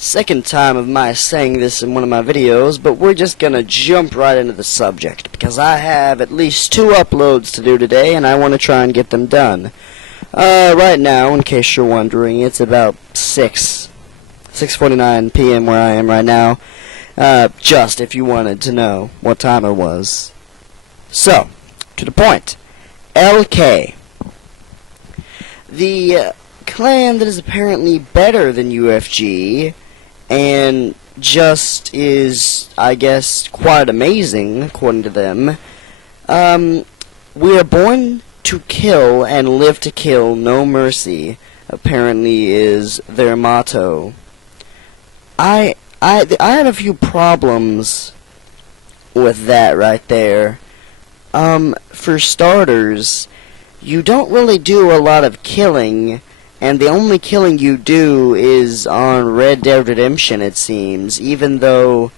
Second time of my saying this in one of my videos, but we're just gonna jump right into the subject because I have at least 2 uploads to do today and I want to try and get them done. Right now, in case you're wondering, it's about 6:49 p.m. where I am right now. Just if you wanted to know what time it was. So, to the point. LK. The clan that is apparently better than UFG and just is, I guess, quite amazing, according to them. We are born to kill and live to kill, no mercy, apparently is their motto. I had a few problems with that right there. For starters, you don't really do a lot of killing, and the only killing you do is on Red Dead Redemption, it seems. Even though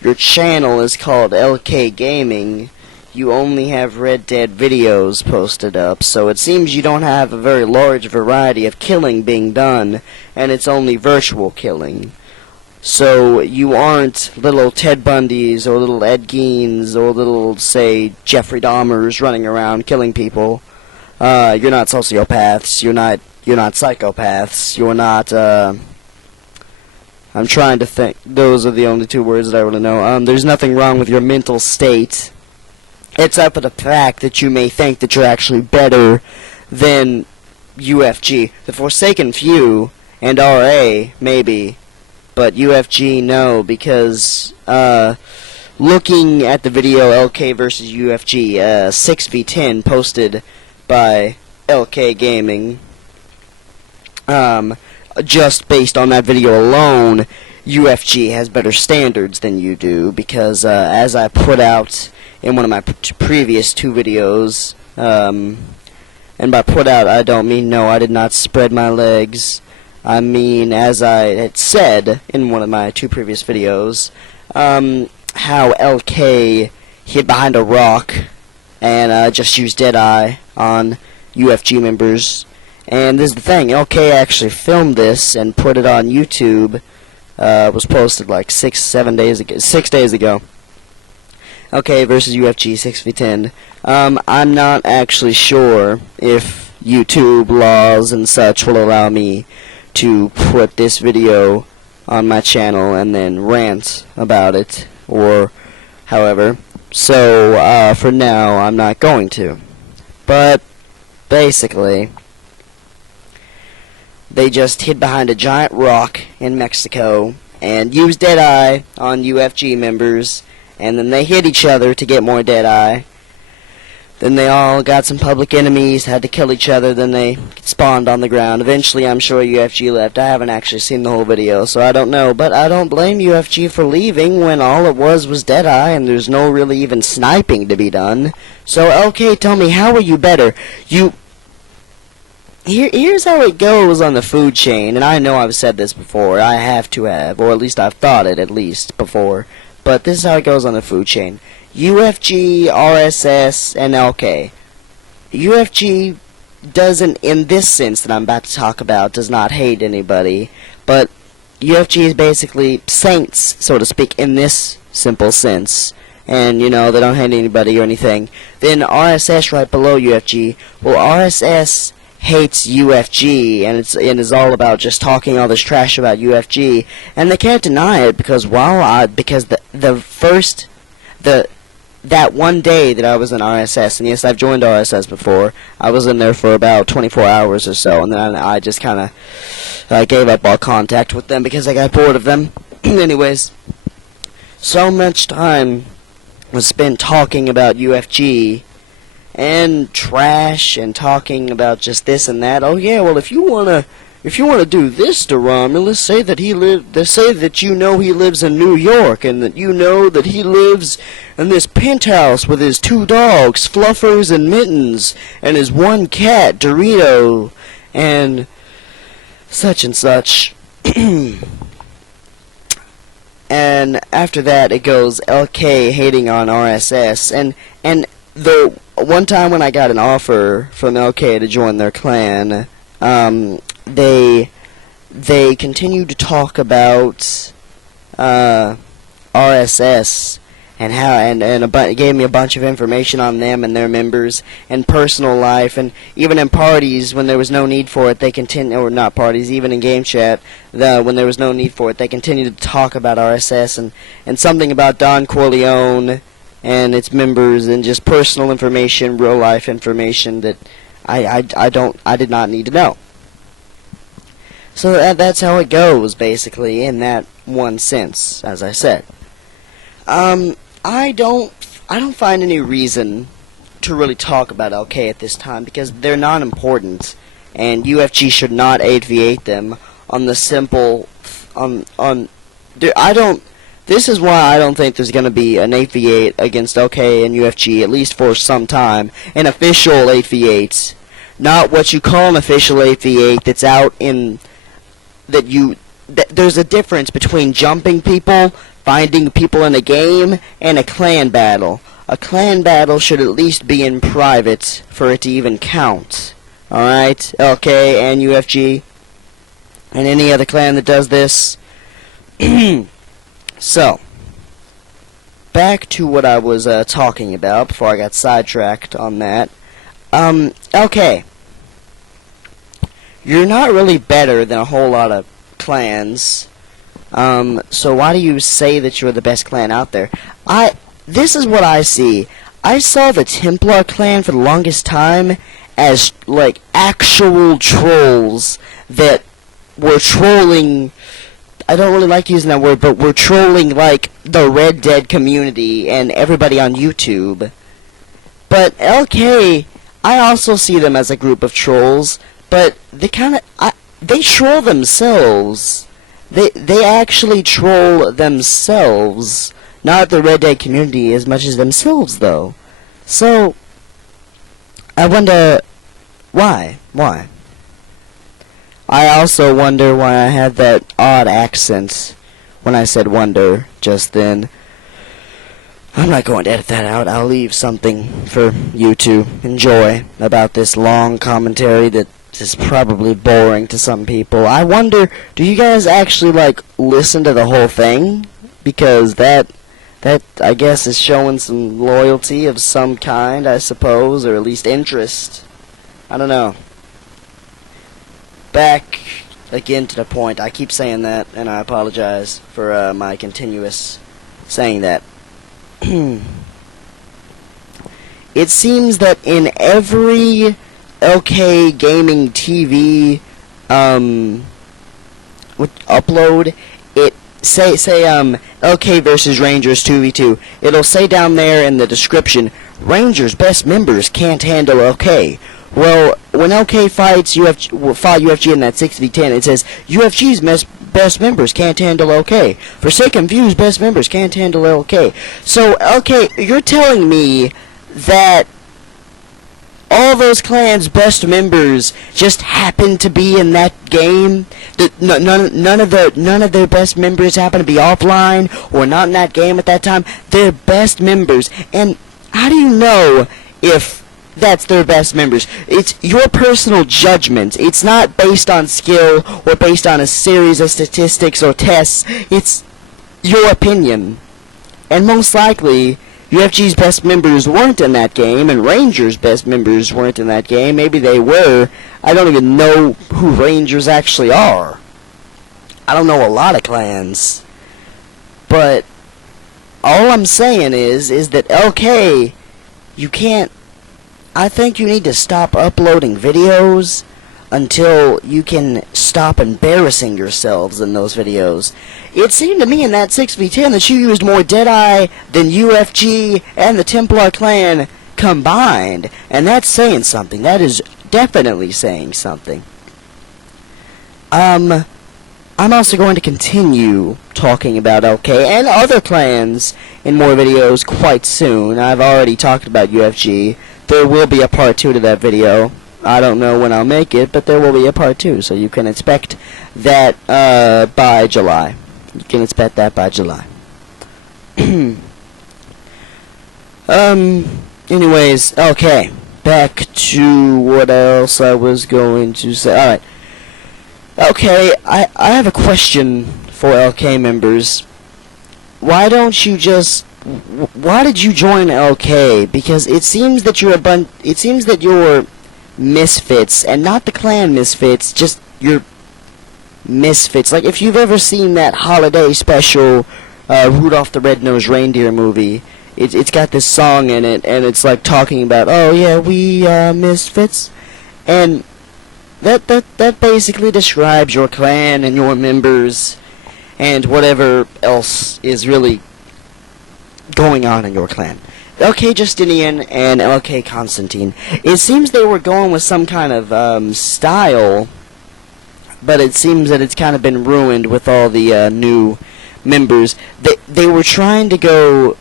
your channel is called LK Gaming, you only have Red Dead videos posted up, so it seems you don't have a very large variety of killing being done, and it's only virtual killing. So you aren't little Ted Bundys or little Ed Geins or little, say, Jeffrey Dahmers running around killing people. You're not sociopaths, you're not psychopaths, you're not, I'm trying to think, those are the only 2 words that I really know. There's nothing wrong with your mental state, except for the fact that you may think that you're actually better than UFG. The Forsaken Few and RA, maybe, but UFG, no, because, looking at the video LK versus UFG, 6v10 posted by LK Gaming, just based on that video alone, UFG has better standards than you do, because as I put out in one of my previous 2 videos, and by put out I don't mean no, I did not spread my legs. I mean, as I had said in one of my 2 previous videos, how LK hid behind a rock and just used Deadeye on UFG members. And this is the thing, LK actually filmed this and put it on YouTube. Was posted like 6 days ago. LK versus UFG 6v10. I'm not actually sure if YouTube laws and such will allow me to put this video on my channel and then rant about it, or however. So, for now, I'm not going to. But, basically, they just hid behind a giant rock in Mexico and used Deadeye on UFG members, and then they hit each other to get more Deadeye. Then they all got some public enemies, had to kill each other, then they spawned on the ground. Eventually, I'm sure UFG left. I haven't actually seen the whole video, so I don't know. But I don't blame UFG for leaving when all it was Deadeye, and there's no really even sniping to be done. So, LK, tell me, how are you better? Here's how it goes on the food chain, and I know I've said this before. I have to have, or at least I've thought it at least before. But this is how it goes on the food chain. UFG, RSS, and LK. UFG doesn't, in this sense that I'm about to talk about, does not hate anybody, but UFG is basically saints, so to speak, in this simple sense. And, you know, they don't hate anybody or anything. Then RSS right below UFG. Well, RSS hates UFG, and is all about just talking all this trash about UFG, and they can't deny it because that one day that I was in RSS, and yes, I've joined RSS before. I was in there for about 24 hours or so, and then I just kind of gave up all contact with them because I got bored of them. Anyways, so much time was spent talking about UFG and trash and talking about just this and that. Oh yeah, well if you wanna do this to Rami, let's say that you know he lives in New York, and that you know that he lives in this penthouse with his 2 dogs, Fluffers and Mittens, and his 1 cat, Dorito, and such and such. And after that it goes LK hating on RSS, and the one time when I got an offer from LK to join their clan, they they continued to talk about RSS and how gave me a bunch of information on them and their members and personal life, and even in parties when there was no need for it, they continue, or not parties, even in game chat, when there was no need for it, they continued to talk about RSS and something about Don Corleone and its members and just personal information, real life information that I did not need to know. So that's how it goes, basically, in that one sense, as I said. I don't find any reason to really talk about LK at this time because they're not important, and UFG should not 8v8 them on the simple This is why I don't think there's going to be an 8v8 against LK and UFG, at least for some time. An official 8v8. Not what you call an official 8v8 that's out in... There's a difference between jumping people, finding people in a game, and a clan battle. A clan battle should at least be in private for it to even count. Alright? LK and UFG. And any other clan that does this. So, back to what I was talking about before I got sidetracked on that. LK. You're not really better than a whole lot of clans. So why do you say that you're the best clan out there? This is what I see. I saw the Templar clan for the longest time as, like, actual trolls that were trolling... I don't really like using that word, but we're trolling, like, the Red Dead community and everybody on YouTube. But LK, I also see them as a group of trolls, but they they troll themselves. They actually troll themselves, not the Red Dead community as much as themselves, though. So, I wonder, why? Why? I also wonder why I had that odd accent when I said wonder just then. I'm not going to edit that out. I'll leave something for you to enjoy about this long commentary that is probably boring to some people. I wonder, do you guys actually, like, listen to the whole thing? Because that I guess is showing some loyalty of some kind, I suppose, or at least interest. I don't know. Back again to the point. I keep saying that, and I apologize for my continuous saying that. It seems that in every LK Gaming TV upload, it say LK versus Rangers 2v2. It'll say down there in the description, Rangers best members can't handle LK. Well, when LK fought UFG in that 6v10, it says UFG's best members can't handle LK. Forsaken View's best members can't handle LK. So, LK, you're telling me that all those clans' best members just happen to be in that game? None of their best members happen to be offline or not in that game at that time? They're best members. And how do you know if that's their best members? It's your personal judgment. It's not based on skill or based on a series of statistics or tests. It's your opinion. And most likely, UFG's best members weren't in that game, and Rangers' best members weren't in that game. Maybe they were. I don't even know who Rangers actually are. I don't know a lot of clans. But all I'm saying is that LK, you can't... I think you need to stop uploading videos until you can stop embarrassing yourselves in those videos. It seemed to me in that 6v10 that you used more Deadeye than UFG and the Templar clan combined. And that's saying something. That is definitely saying something. I'm also going to continue talking about LK and other clans in more videos quite soon. I've already talked about UFG. There will be a part 2 to that video. I don't know when I'll make it, but there will be a part 2, so you can expect that by July. You can expect that by July. Anyways, okay. Back to what else I was going to say. Alright. Okay, I have a question for LK members. Why don't you just... Why did you join LK? Because it seems that you're misfits, and not the clan misfits, just you're misfits. Like, if you've ever seen that holiday special, Rudolph the Red-Nosed Reindeer movie, it's got this song in it, and it's like talking about, oh yeah, we misfits, and that basically describes your clan and your members, and whatever else is really going on in your clan. LK Justinian and LK Constantine. It seems they were going with some kind of style, but it seems that it's kind of been ruined with all the new members. They were trying to go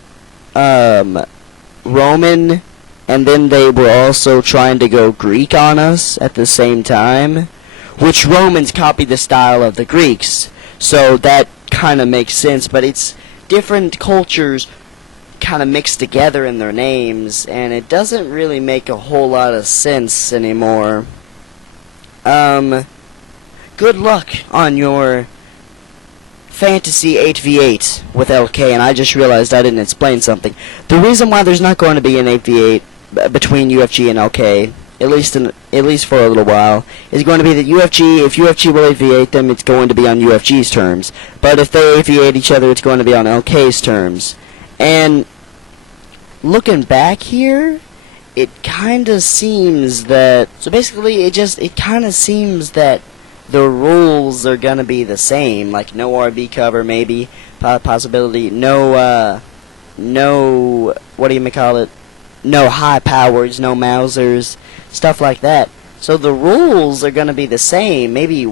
Roman, and then they were also trying to go Greek on us at the same time, which Romans copied the style of the Greeks, so that kind of makes sense, but it's different cultures kind of mixed together in their names, and it doesn't really make a whole lot of sense anymore. Good luck on your Fantasy 8v8 with LK, and I just realized I didn't explain something. The reason why there's not going to be an 8v8 between UFG and LK, at least for a little while, is going to be that if UFG will 8v8 them, it's going to be on UFG's terms. But if they 8v8 each other, it's going to be on LK's terms. And looking back here, it kind of seems that... So basically, it kind of seems that the rules are going to be the same. Like, no RB cover, maybe. Possibility. No, what do you call it? No high powers, no Mausers, stuff like that. So the rules are going to be the same. Maybe